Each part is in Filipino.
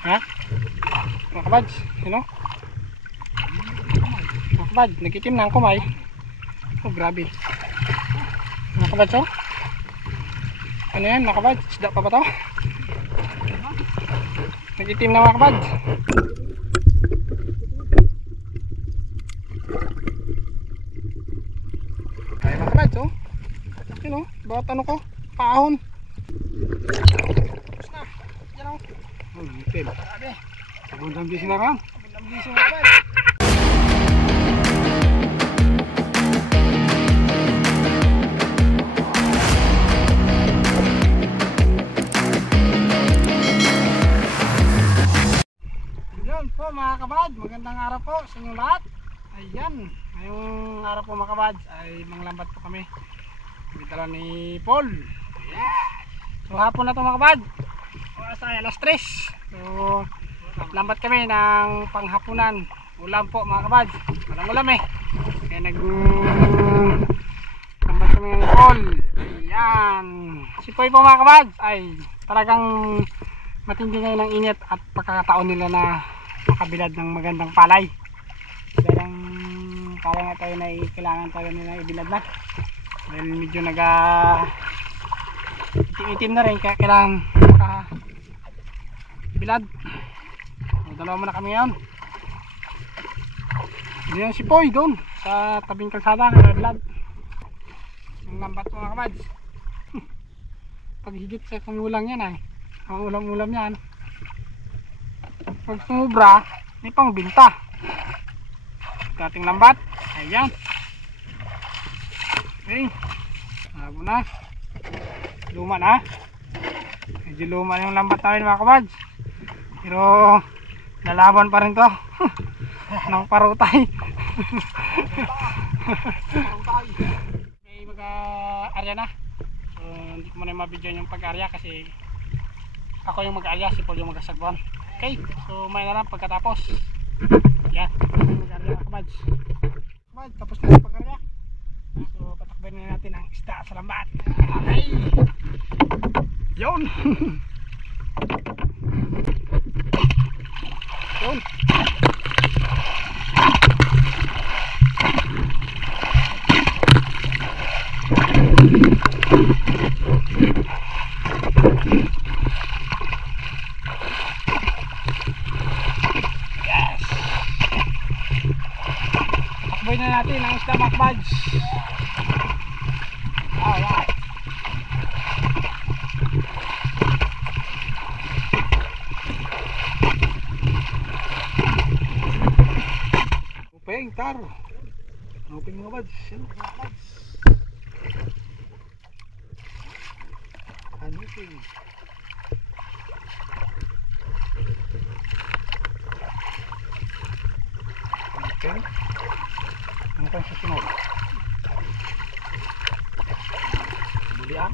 Ha? Mga kabads, yun o. Mga kabads, nagitim na ang kumay. Oh, grabe. Mga kabads, oh. Ano yan, mga kabads? Isda pa ba to? Nagitim na, mga kabads. Ay, mga kabads, oh. Yun o, bawat ano ko, paahon. Tapos na, yan o. Oh, itim. Grabe. Sabundang busy na ram. Sabundang busy, mga kabads. Po mga kabad, magandang araw po sa inyo lahat. Ayan, ngayong araw po mga kabad ay manglambat po kami. Dala ni Paul. Ayan. So hapon na to mga kabad, oras ay alas 3. So lambat kami ng panghapunan. Ulam po mga kabad, walang ulam eh. Kaya lambat kami ni Paul. Ayan, si Poy po mga kabad ay talagang matindi ngayon ang init at pagkakataon nila na makabilad ng magandang palay. Dahil ang palay na tayo na kailangan tayo nila ibilad na. Dahil medyo itim na rin kaya kailangan makabilad. So, dalawa muna kami ngayon. Diyan si Poy doon sa tabing kalsada nagbilad. Ang lambat mga kabads. Pag higit sa kumulang yan ay ang ulam-ulam yan. Pag sumubra, may pang binta. Dating lambat. Ayan. Okay. Labo na. Luma na. Medyo luma yung lambat namin mga kabads. Pero lalaban pa rin to. Nang parutay. May mag-arya na. So hindi ko muna mabidyan yung pag-arya kasi ako yung mag-arya, si Paul yung mag-asagwan. Okay, so may na lang pagkatapos. Yan, mag-arya mga kabads. Kabads, tapos na yung pag-arya. So patakbayin na natin ang isda sa lambat. Okay, yun. Yun. Takboy na natin ang isda mga kabads. Alright. Upeng tar. Upeng mga kabads. Yan mga kabads. Hanuping. Okay. Ano pang susunod? Bulian.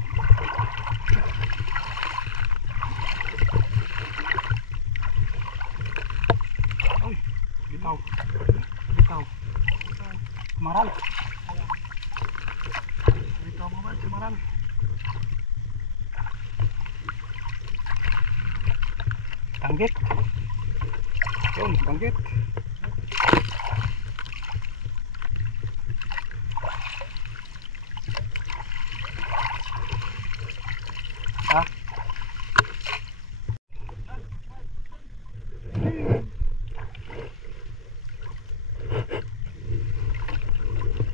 Uy, bitaw. Bitaw. Maral. Bitaw mo ba si Maral? Tanggit. Yun, tanggit. Ha?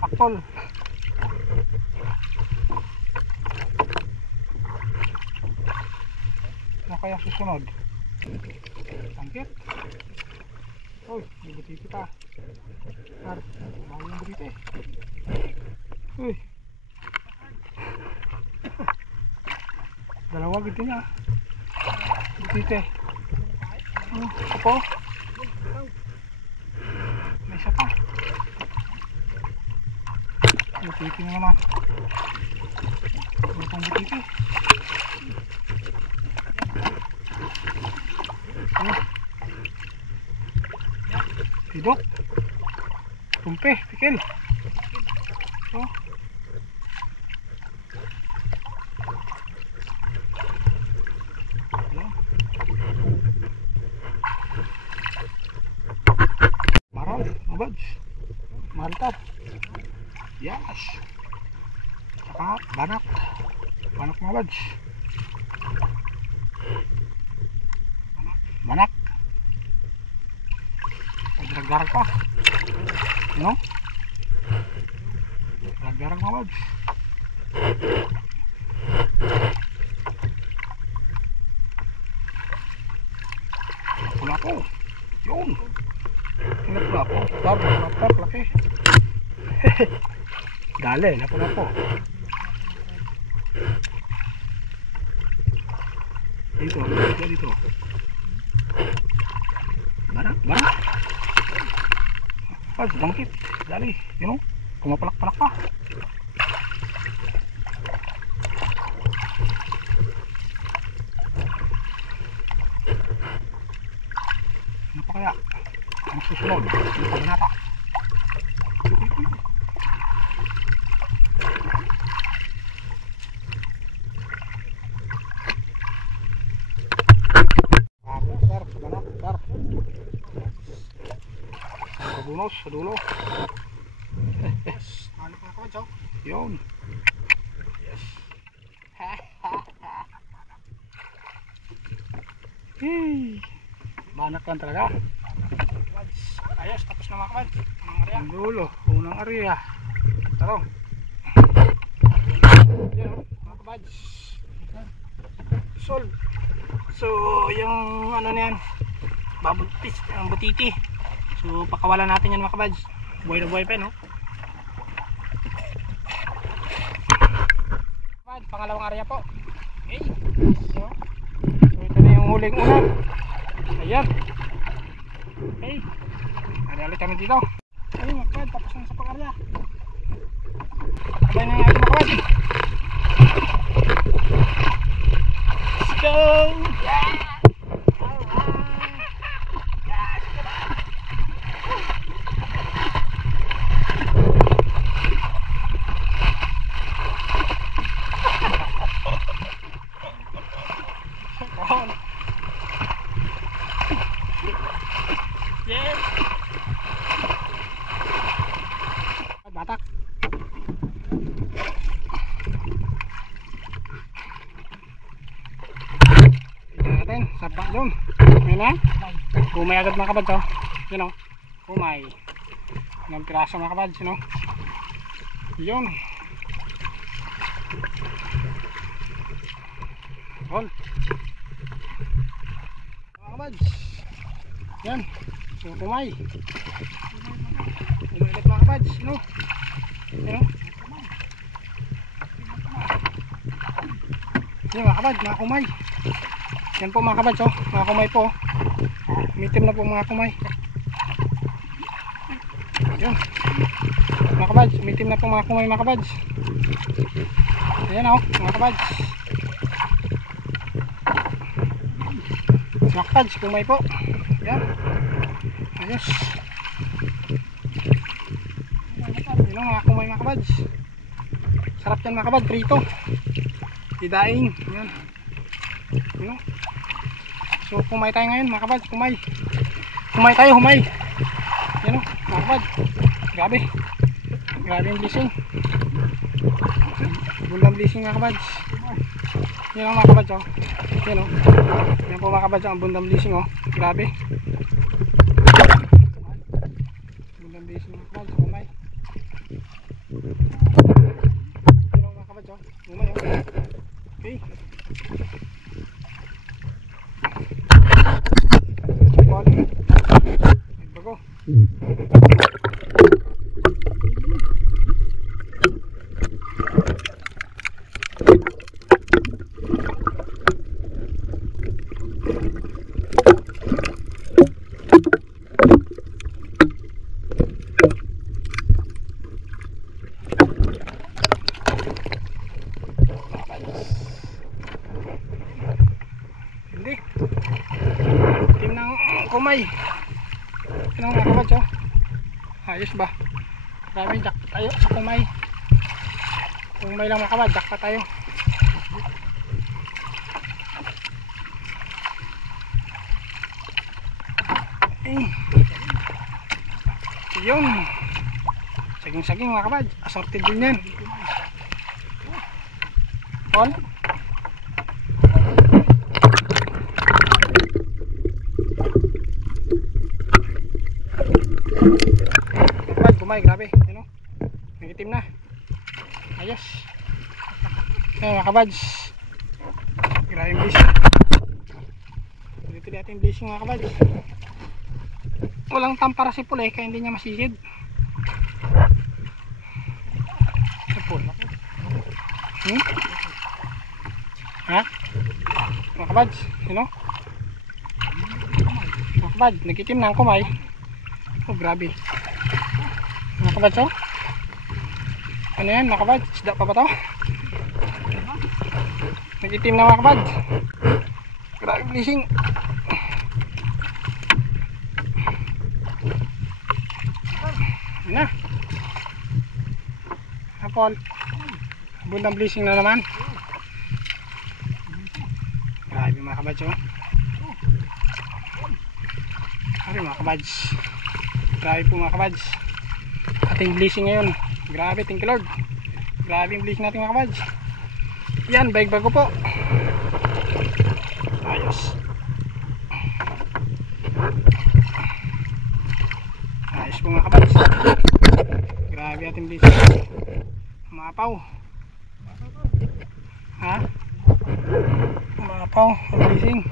Akpol. Ano kaya susunod? Tangkit. Uy, buti kita. Ayaw yung buti. Uy. Dalawa gitu niya. Butite. Ako. May isa pa. Butite na naman. May pang butite. Tidok. Tumpe, pikil. Oh. kabads. Banak. Ay, darag-darag pa. Ano? Darag-darag mga kabads. Pula po. Yun. Pula po. Pula laki. Dali, napula po. Dito. Barak. Pas, bangkit. Dali, yun o. Pumapalak-palak pa. Ano pa kaya? Ang susunod. Ano pa ganata? Bunos sa dulo. Yes, ano pa ako, Joe? Yun. Yes. Hey. Banak lang talaga. Ayos, tapos na mga kabads. Ang dulo, unang area. Taro. Yan, mga kabads. Solve. So, yung ano na yan, babuntis, ang butiti. So pakawalan natin yan mga kabads. Buhay na buhay pa no. Kabads, pangalawang area po. Okay. So ito na yung huling una. Ayan. Okay. Area ulit kami dito. Ayun mga kabads, tapos na sa pang-area. Sabay na natin mga kabads. Let's go. Yeah. Yes. Batak. Tingnan natin, sapa doon. Ayan na. Kumay agad mga kabads oh. Yun o. Kumay. Ilang piraso mga kabads, yun o. Yun. Hold. Mga kabads. Yan. So kumay. Kumay ulit mga kabads, no? Yan o. Yan mga kabads, mga kumay. Yan po mga kabads, oh. Mga kumay po. Mitim na po mga kumay. Yan. Mga kabads, mitim na po mga kumay mga kabads. Ayan o, mga kabads. Mga kabads, kumay po. Yan. Ayos. Yan o, mga kumay mga kabads. Sarap yan mga kabads, prito. Idaing. Yan. Yan o. So kumay tayo ngayon mga kabads, kumay. Kumay tayo, humay. Yan o, mga kabads. Grabe. Grabe yung blessing. Bundang blessing mga kabads. Yan o mga kabads o. Yan o. Yan po mga kabads ang bundang blessing o. Grabe. Bundang blessing mga kabads, kumay. Yan o mga kabads o. Kumay o. Okay. Bago. Hindi. Team ng kumay. Ano mga kabads oh. Ayos ba? Grabe, jack tayo sa kumay. Kumay lang mga kabads, jack pa tayo. Eh. Yun. Saging-saging mga kabads. Assorted din yan. On. kumay, grabe. Ano? Nagitim na. Ayos. Ayan mga kabads. Grabe yung blessing. Dito natin yung blessing mga kabads. Walang tampara si Pul kaya hindi niya masisid. Ha? Mga kabads, ano? Mga kabads, nagitim na ang kumay. Oh, grabe. Mga kabads, oh. Ano yan, mga kabads? Isda pa ba to? Nagitim na mga kabads. Grabe blessing. Yan na. Hapon. Bundang blessing na naman. Grabe mga kabads, oh. Grabe mga kabads. Grabe po mga kabads. Ating blessing ngayon. Grabe, thank you Lord. Grabe yung blessing natin mga kabads. Yan, baig bago po. Ayos. Ayos po mga kabads. Grabe ating blessing. Mapaw. Ha? Mapaw, blessing.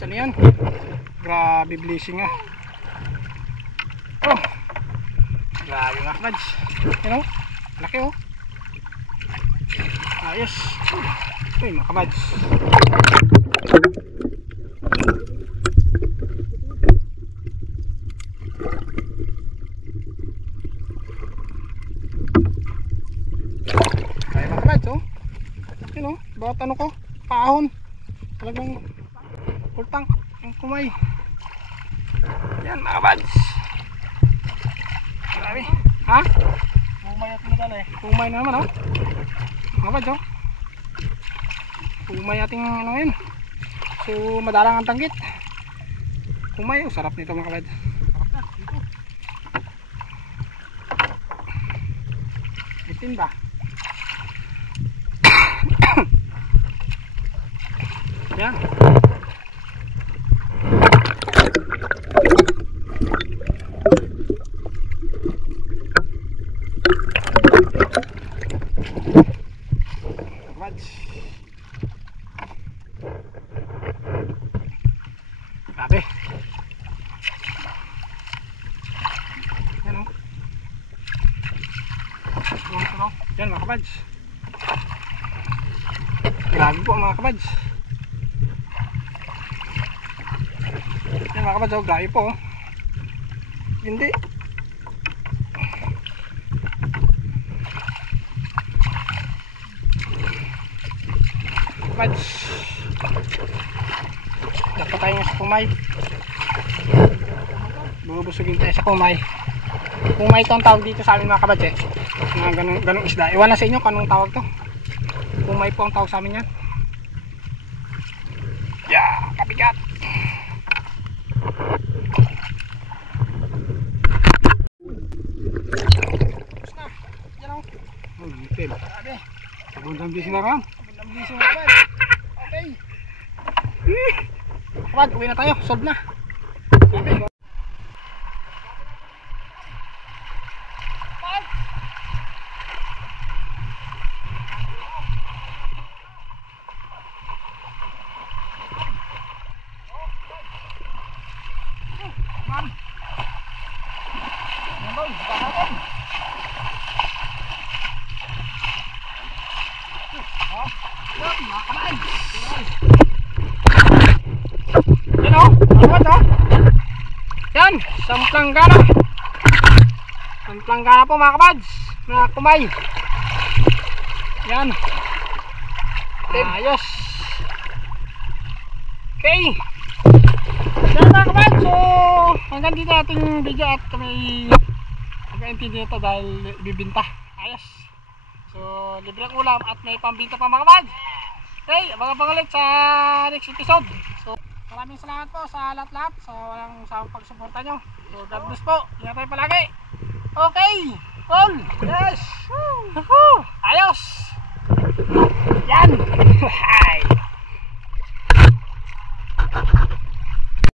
Ano yan? Grabe blessing ah. Oh, grabe mga kabads. You know? Laki oh. Ayos. Uy mga kabads. Ay mga kabads oh. You know? Bawat ano ko? Paahon. Talagang pultang ang kumay. Yan mga kabads. Grabe. Ha? Kumay at madali. Kumay na naman oh. Mga kabads oh. Kumay ating ano ngayon. So madalang ang tanggit. Kumay oh. Sarap nito mga kabads. Itin ba? Yan. Grabe. Yan o. Yan mga kabads. Grabe po mga kabads. Yan mga kabads, grabe po. Hindi. Kabads. Dapat tayo sa kumay. Bubusugin tayo sa kumay. Kumay ito ang tawag dito sa amin mga kabads eh. Mga ganong isda. Iwan na sa inyo kung anong tawag to. Kumay po ang tawag sa amin yan. Yeah, kabigat. Tapos na. Yan o. Oh, itim. Grabe. Abundang bising na ram. Abundang bising na kabads. Okay. Kabads, uwi na tayo. Solve na. Okay. Yan o, yan, samplanggana. Samplanggana po mga kabads, mga kumay. Yan. Ayos. Okay. Yan mga kabads, so hanggang dito ating video at kami magkaintindi ito dahil bibinta. Ayos. So libreng ulam at may pambinta pa mga kabads. Okay, abang-abang ulit sa next episode. So maraming salamat po sa lahat-lahat sa pagsuporta nyo. So God bless po. Ingat tayo palagi. Okay. All. Yes. Woo.